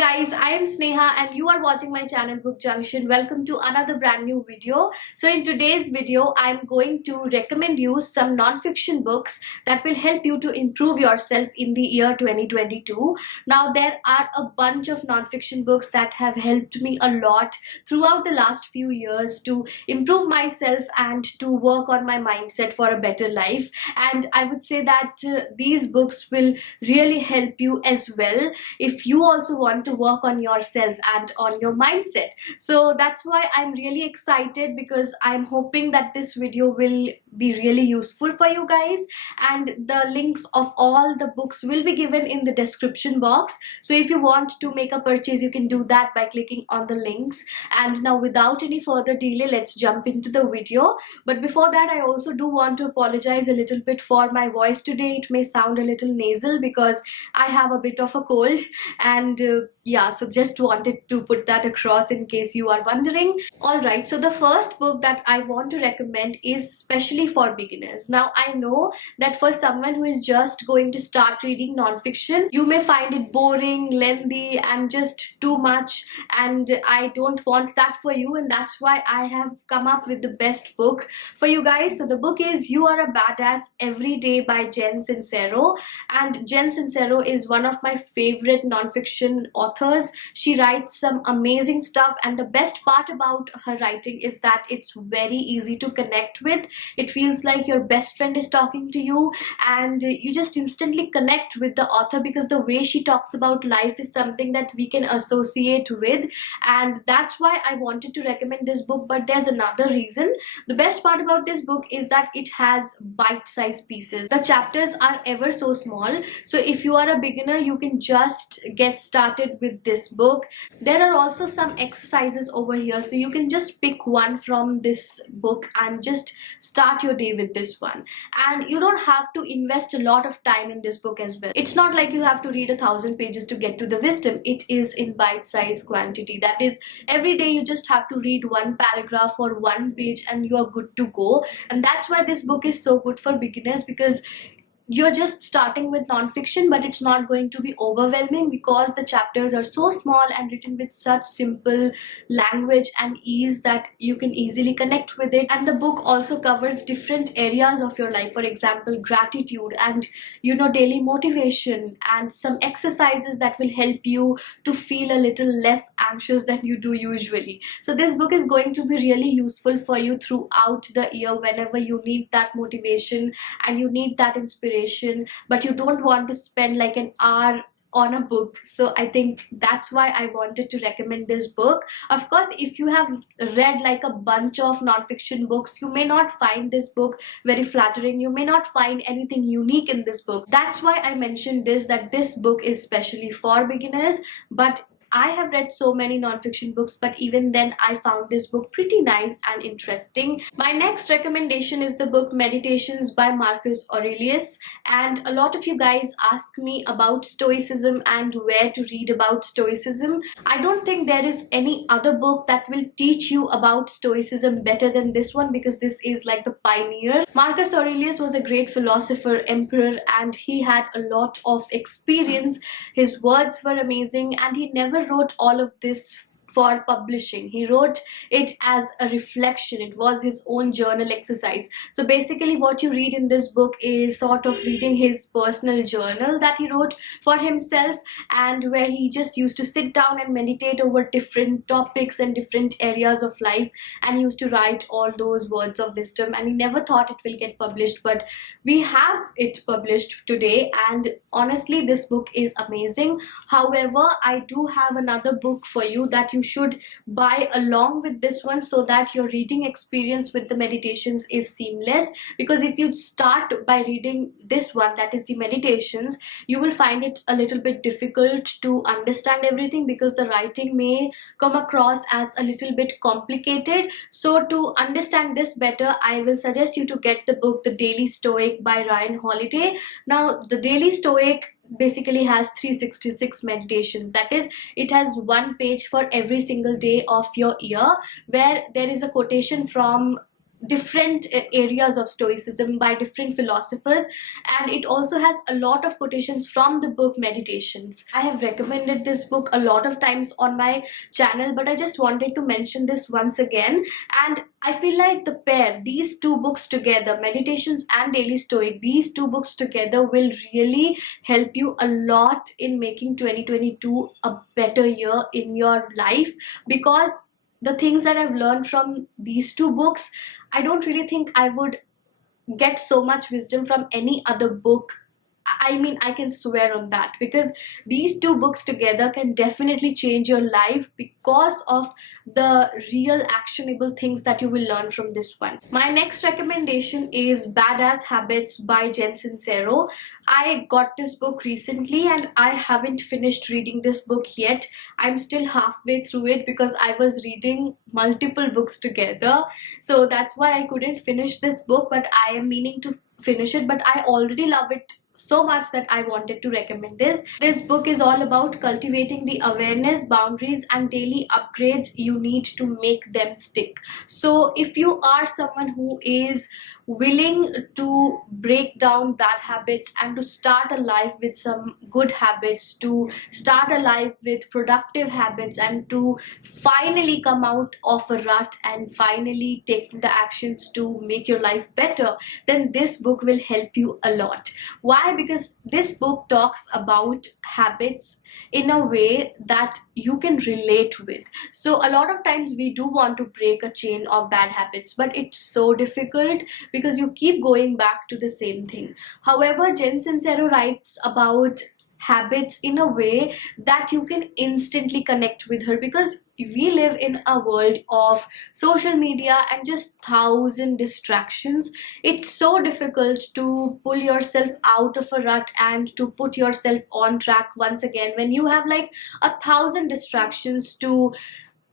Guys, I am Sneha and you are watching my channel Book Junction. Welcome to another brand new video. So in today's video, I'm going to recommend you some non-fiction books that will help you to improve yourself in the year 2022. Now there are a bunch of non-fiction books that have helped me a lot throughout the last few years to improve myself and to work on my mindset for a better life. And I would say that these books will really help you as well if you also want to work on yourself and on your mindset. So that's why I'm really excited, because I'm hoping that this video will be really useful for you guys, and the links of all the books will be given in the description box. So if you want to make a purchase, you can do that by clicking on the links. And now without any further delay, let's jump into the video. But before that, I also do want to apologize a little bit for my voice today. It may sound a little nasal because I have a bit of a cold, and yeah, so just wanted to put that across in case you are wondering. Alright, so the first book that I want to recommend is especially for beginners. Now I know that for someone who is just going to start reading non-fiction, you may find it boring, lengthy, and just too much, and I don't want that for you, and that's why I have come up with the best book for you guys. So the book is You Are a Badass Every Day by Jensen, and Jensen is one of my favorite non-fiction authors. She writes some amazing stuff, and the best part about her writing is that it's very easy to connect with. It feels like your best friend is talking to you, and you just instantly connect with the author because the way she talks about life is something that we can associate with, and that's why I wanted to recommend this book. But there's another reason. The best part about this book is that it has bite-sized pieces. The chapters are ever so small, so if you are a beginner, you can just get started with this book. There are also some exercises over here, so you can just pick one from this book and just start your day with this one. And you don't have to invest a lot of time in this book as well. It's not like you have to read 1,000 pages to get to the wisdom. It is in bite-sized quantity. That is, every day you just have to read one paragraph or one page and you are good to go. And that's why this book is so good for beginners, because you're just starting with non-fiction, but it's not going to be overwhelming because the chapters are so small and written with such simple language and ease that you can easily connect with it. And the book also covers different areas of your life, for example gratitude and daily motivation, and some exercises that will help you to feel a little less anxious than you do usually. So this book is going to be really useful for you throughout the year whenever you need that motivation and you need that inspiration, but you don't want to spend like an hour on a book. So I think that's why I wanted to recommend this book. Of course, if you have read like a bunch of non-fiction books, you may not find this book very flattering. You may not find anything unique in this book. That's why I mentioned this, that this book is specially for beginners. But I have read so many non-fiction books, but even then I found this book pretty nice and interesting. My next recommendation is the book Meditations by Marcus Aurelius. And a lot of you guys ask me about Stoicism and where to read about Stoicism. I don't think there is any other book that will teach you about Stoicism better than this one, because this is like the pioneer. Marcus Aurelius was a great philosopher, emperor, and he had a lot of experience. His words were amazing, and he never wrote all of this for publishing. He wrote it as a reflection. It was his own journal exercise. So basically what you read in this book is sort of reading his personal journal that he wrote for himself, and where he just used to sit down and meditate over different topics and different areas of life, and he used to write all those words of wisdom, and he never thought it will get published, but we have it published today, and honestly this book is amazing. However, I do have another book for you that you should buy along with this one, so that your reading experience with the meditations is seamless. Because if you start by reading this one, that is the Meditations, you will find it a little bit difficult to understand everything, because the writing may come across as a little bit complicated. So to understand this better, I will suggest you to get the book The Daily Stoic by Ryan Holiday. Now the Daily Stoic basically has 366 meditations. That is, it has one page for every single day of your year, where there is a quotation from different areas of Stoicism by different philosophers, and it also has a lot of quotations from the book Meditations. I have recommended this book a lot of times on my channel, but I just wanted to mention this once again. And I feel like the pair, these two books together, Meditations and Daily Stoic, these two books together will really help you a lot in making 2022 a better year in your life, because the things that I've learned from these two books, I don't really think I would get so much wisdom from any other book. I mean, I can swear on that, because these two books together can definitely change your life because of the real actionable things that you will learn from this one. My next recommendation is Badass Habits by Jensen Cerro. I got this book recently and I haven't finished reading this book yet. I'm still halfway through it because I was reading multiple books together. So that's why I couldn't finish this book, but I am meaning to finish it. But I already love it so much that I wanted to recommend this. This book is all about cultivating the awareness, boundaries, and daily upgrades you need to make them stick. So if you are someone who is willing to break down bad habits and to start a life with some good habits, to start a life with productive habits, and to finally come out of a rut and finally taking the actions to make your life better, then this book will help you a lot. Why? Because this book talks about habits in a way that you can relate with. So a lot of times we do want to break a chain of bad habits, but it's so difficult because you keep going back to the same thing. However, Jensen Cerro writes about habits in a way that you can instantly connect with her, because we live in a world of social media and just thousand distractions. It's so difficult to pull yourself out of a rut and to put yourself on track once again when you have like 1,000 distractions to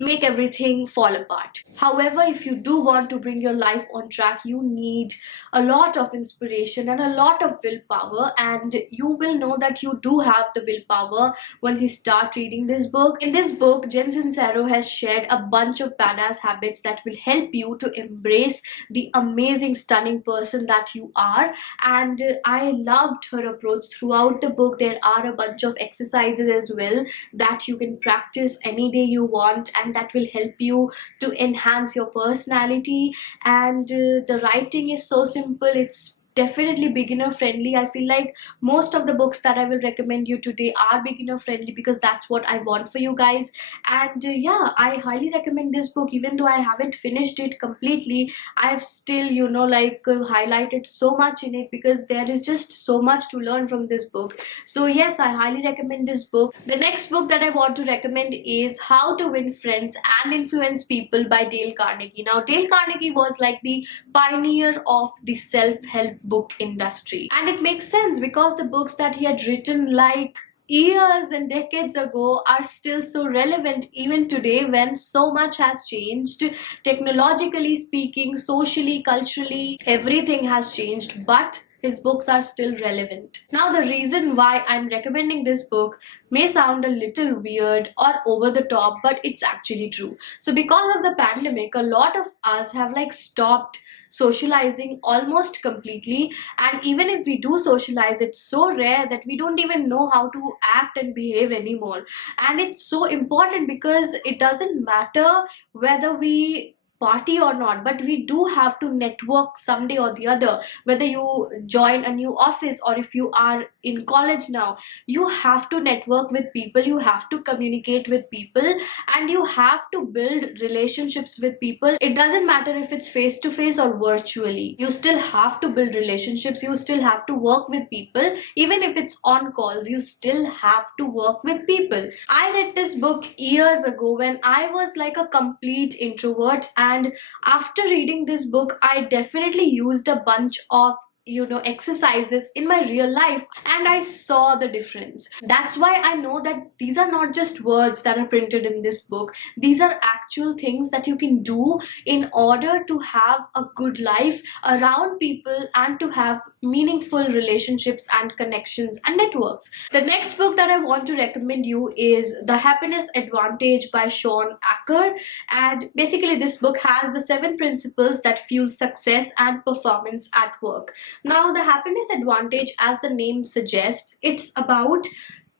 make everything fall apart. However, if you do want to bring your life on track, you need a lot of inspiration and a lot of willpower, and you will know that you do have the willpower once you start reading this book. In this book, Jensen Cerro has shared a bunch of badass habits that will help you to embrace the amazing, stunning person that you are. And I loved her approach throughout the book. There are a bunch of exercises as well that you can practice any day you want, and that will help you to enhance your personality. And the writing is so simple, it's definitely beginner friendly. I feel like most of the books that I will recommend you today are beginner friendly because that's what I want for you guys. And yeah, I highly recommend this book. Even though I haven't finished it completely, I've still highlighted so much in it because there is just so much to learn from this book. So yes, I highly recommend this book. The next book that I want to recommend is How to Win Friends and Influence People by Dale Carnegie. Now, Dale Carnegie was like the pioneer of the self-help book industry, and it makes sense because the books that he had written like years and decades ago are still so relevant even today when so much has changed. Technologically speaking, socially, culturally, everything has changed, but his books are still relevant. Now, the reason why I'm recommending this book may sound a little weird or over the top, but it's actually true. So because of the pandemic, a lot of us have like stopped socializing almost completely, and even if we do socialize, it's so rare that we don't even know how to act and behave anymore. And it's so important because it doesn't matter whether we party or not, but we do have to network someday or the other. Whether you join a new office or if you are in college now, you have to network with people, you have to communicate with people, and you have to build relationships with people. It doesn't matter if it's face to face or virtually, you still have to build relationships, you still have to work with people. Even if it's on calls, you still have to work with people. I read this book years ago when I was like a complete introvert, and after reading this book, I definitely used a bunch of exercises in my real life, and I saw the difference. That's why I know that these are not just words that are printed in this book. These are actual things that you can do in order to have a good life around people and to have meaningful relationships and connections and networks. The next book that I want to recommend you is The Happiness Advantage by Sean Acker. And basically this book has the 7 principles that fuel success and performance at work. Now, the happiness advantage, as the name suggests, it's about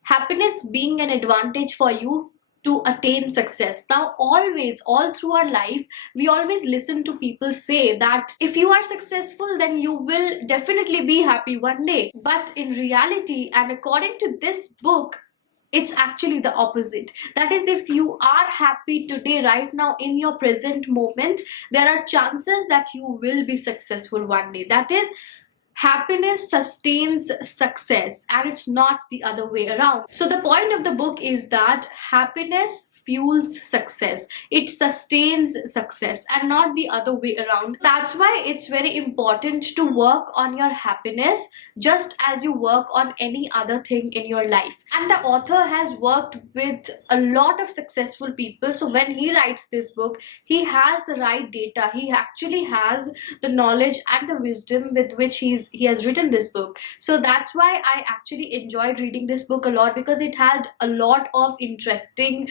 happiness being an advantage for you to attain success. Now, always, all through our life, we always listen to people say that if you are successful, then you will definitely be happy one day. But in reality, and according to this book, it's actually the opposite. That is, if you are happy today, right now, in your present moment, there are chances that you will be successful one day. That is, happiness sustains success, and it's not the other way around. So the point of the book is that happiness fuels success, it sustains success, and not the other way around. That's why it's very important to work on your happiness just as you work on any other thing in your life. And the author has worked with a lot of successful people, so when he writes this book, he has the right data, he actually has the knowledge and the wisdom with which he has written this book. So that's why I actually enjoyed reading this book a lot, because it had a lot of interesting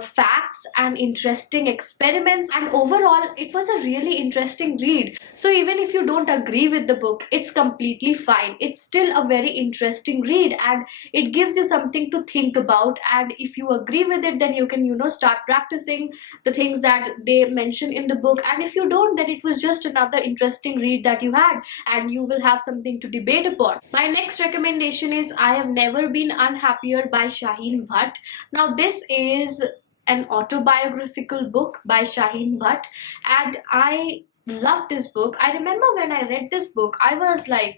facts and interesting experiments, and overall it was a really interesting read. So even if you don't agree with the book, it's completely fine. It's still a very interesting read, and it gives you something to think about. And if you agree with it, then you can start practicing the things that they mention in the book. And if you don't, then it was just another interesting read that you had, and you will have something to debate upon. My next recommendation is I Have Never Been Unhappier by Shaheen Bhatt. Now, this is an autobiographical book by Shaheen Bhatt, and I love this book. I remember when I read this book, I was like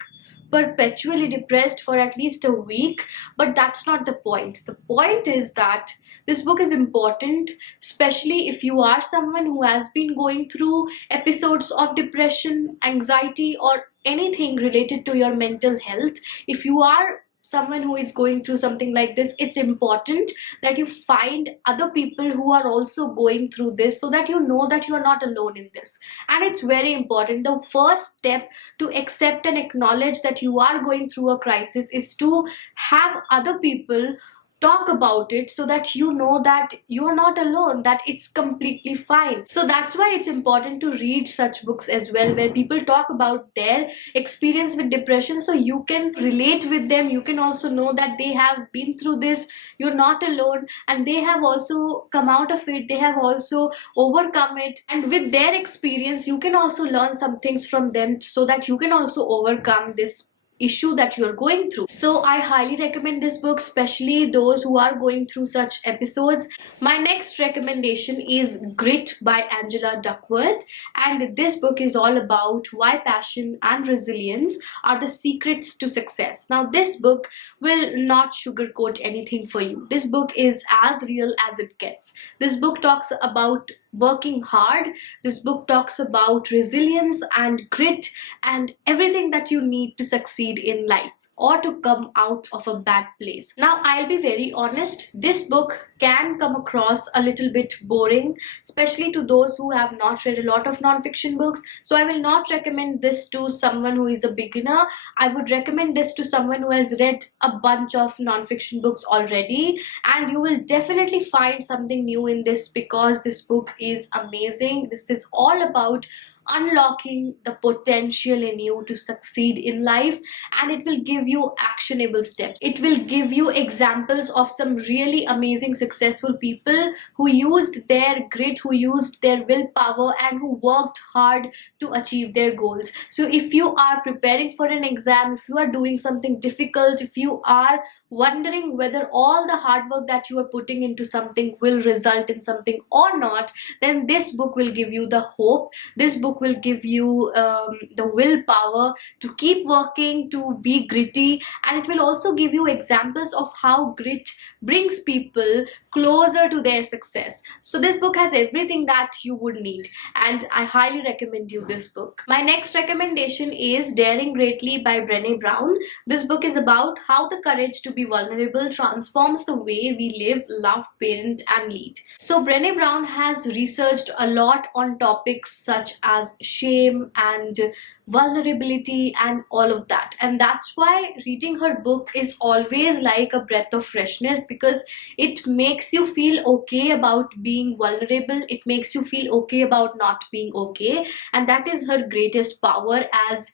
perpetually depressed for at least a week, but that's not the point. The point is that this book is important, especially if you are someone who has been going through episodes of depression, anxiety, or anything related to your mental health. If you are someone who is going through something like this, it's important that you find other people who are also going through this, so that you know that you are not alone in this. And it's very important. The first step to accept and acknowledge that you are going through a crisis is to have other people talk about it, so that you know that you're not alone, that it's completely fine. So that's why it's important to read such books as well, where people talk about their experience with depression, so you can relate with them. You can also know that they have been through this, you're not alone, and they have also come out of it, they have also overcome it, and with their experience you can also learn some things from them, so that you can also overcome this issue that you're going through. So I highly recommend this book, especially those who are going through such episodes. My next recommendation is Grit by Angela Duckworth, and this book is all about why passion and resilience are the secrets to success. Now, this book will not sugarcoat anything for you. This book is as real as it gets. This book talks about working hard. This book talks about resilience and grit and everything that you need to succeed in life or to come out of a bad place. Now, I'll be very honest, this book can come across a little bit boring, especially to those who have not read a lot of non-fiction books. So I will not recommend this to someone who is a beginner. I would recommend this to someone who has read a bunch of non-fiction books already, and you will definitely find something new in this, because this book is amazing. This is all about unlocking the potential in you to succeed in life, and it will give you actionable steps. It will give you examples of some really amazing successful people who used their grit, who used their willpower, and who worked hard to achieve their goals. So if you are preparing for an exam, if you are doing something difficult, if you are wondering whether all the hard work that you are putting into something will result in something or not, then this book will give you the hope. This book book will give you the willpower to keep working, to be gritty, and it will also give you examples of how grit brings people closer to their success. So this book has everything that you would need, and I highly recommend you this book. My next recommendation is Daring Greatly by Brené Brown. This book is about how the courage to be vulnerable transforms the way we live, love, parent, and lead. So Brené Brown has researched a lot on topics such as shame and vulnerability and all of that, and that's why reading her book is always like a breath of freshness, because it makes you feel okay about being vulnerable, it makes you feel okay about not being okay, and that is her greatest power as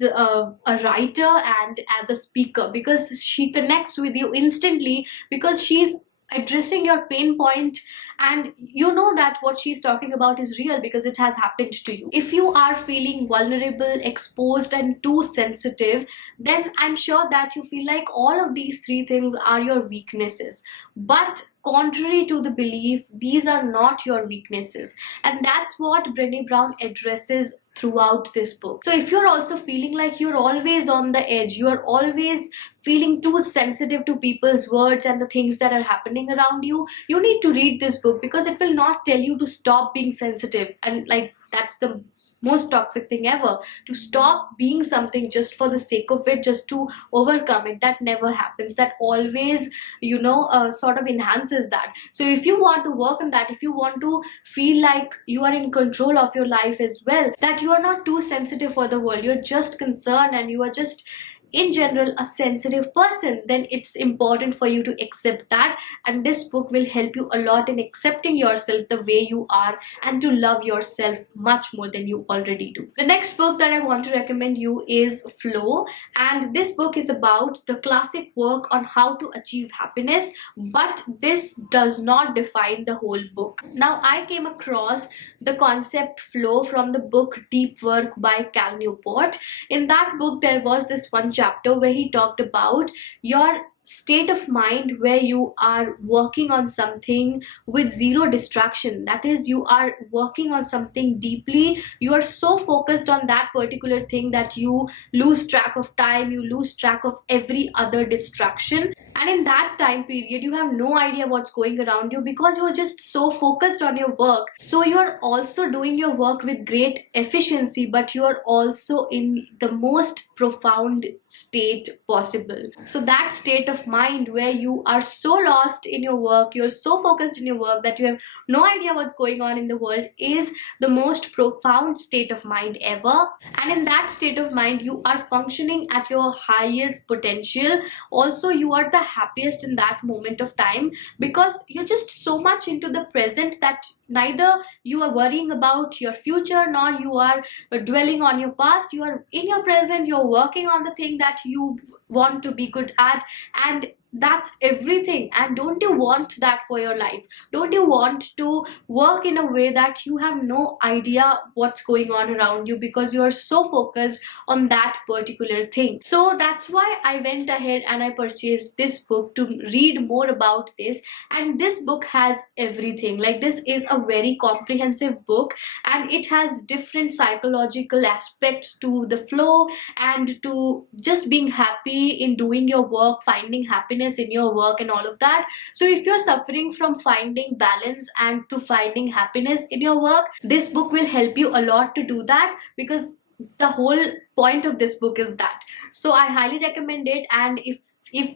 a writer and as a speaker, because she connects with you instantly, because she's addressing your pain point, and you know that what she's talking about is real because it has happened to you. If you are feeling vulnerable, exposed, and too sensitive, then I'm sure that you feel like all of these three things are your weaknesses. But contrary to the belief, these are not your weaknesses, and that's what Brené Brown addresses throughout this book. So if you're also feeling like you're always on the edge, you're always feeling too sensitive to people's words and the things that are happening around you, you need to read this book, because it will not tell you to stop being sensitive, and like that's the most toxic thing ever, to stop being something just for the sake of it, just to overcome it. That never happens. That always, sort of enhances that. So if you want to work on that, if you want to feel like you are in control of your life as well, that you are not too sensitive for the world, you're just concerned and you are just in general a sensitive person, then it's important for you to accept that, and this book will help you a lot in accepting yourself the way you are and to love yourself much more than you already do. The next book that I want to recommend you is Flow, and this book is about the classic work on how to achieve happiness, but this does not define the whole book. Now, I came across the concept flow from the book Deep Work by Cal Newport. In that book, there was this one chapter where he talked about your state of mind where you are working on something with zero distraction. That is, you are working on something deeply, you are so focused on that particular thing that you lose track of time, you lose track of every other distraction, and in that time period you have no idea what's going around you because you're just so focused on your work. So you're also doing your work with great efficiency, but you're also in the most profound state possible. So that state of mind where you are so lost in your work, you're so focused in your work that you have no idea what's going on in the world, is the most profound state of mind ever. And in that state of mind you are functioning at your highest potential. Also, you are the happiest in that moment of time because you're just so much into the present that neither you are worrying about your future nor you are dwelling on your past. You are in your present, you're working on the thing that you want to be good at, and that's everything. And don't you want that for your life? Don't you want to work in a way that you have no idea what's going on around you because you are so focused on that particular thing? So that's why I went ahead and I purchased this book to read more about this, and this book has everything. Like, this is a very comprehensive book, and it has different psychological aspects to the flow and to just being happy in doing your work, finding happiness in your work and all of that. So if you're suffering from finding balance and to finding happiness in your work, this book will help you a lot to do that, because the whole point of this book is that. So I highly recommend it, and if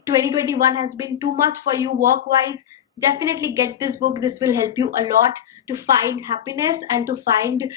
2021 has been too much for you work wise, definitely get this book. This will help you a lot to find happiness and to find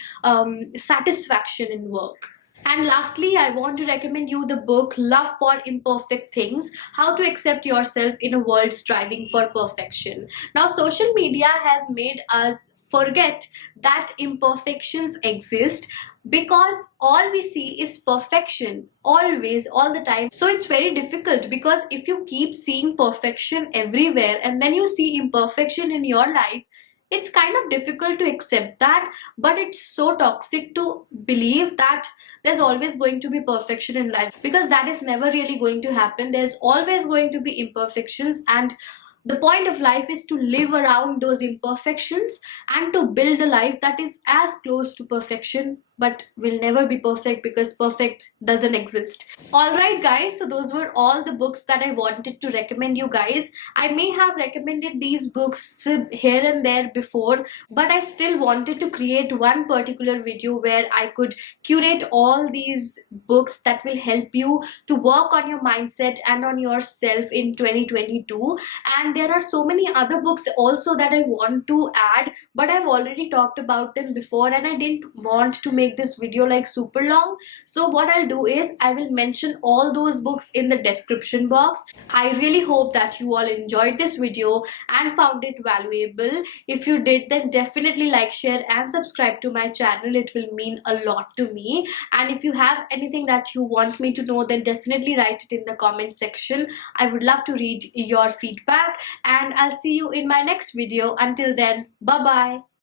satisfaction in work. And lastly, I want to recommend you the book Love for Imperfect Things: How to Accept Yourself in a World Striving for Perfection. Now, social media has made us forget that imperfections exist, because all we see is perfection always, all the time. So it's very difficult, because if you keep seeing perfection everywhere and then you see imperfection in your life, it's kind of difficult to accept that. But it's so toxic to believe that there's always going to be perfection in life, because that is never really going to happen. There's always going to be imperfections, and the point of life is to live around those imperfections and to build a life that is as close to perfection but will never be perfect because perfect doesn't exist. Alright guys, so those were all the books that I wanted to recommend you guys. I may have recommended these books here and there before, but I still wanted to create one particular video where I could curate all these books that will help you to work on your mindset and on yourself in 2022. And there are so many other books also that I want to add, but I've already talked about them before and I didn't want to make this video like super long. So what I'll do is I will mention all those books in the description box. I really hope that you all enjoyed this video and found it valuable. If you did, then definitely like, share and subscribe to my channel. It will mean a lot to me. And if you have anything that you want me to know, then definitely write it in the comment section. I would love to read your feedback, and I'll see you in my next video. Until then, bye bye.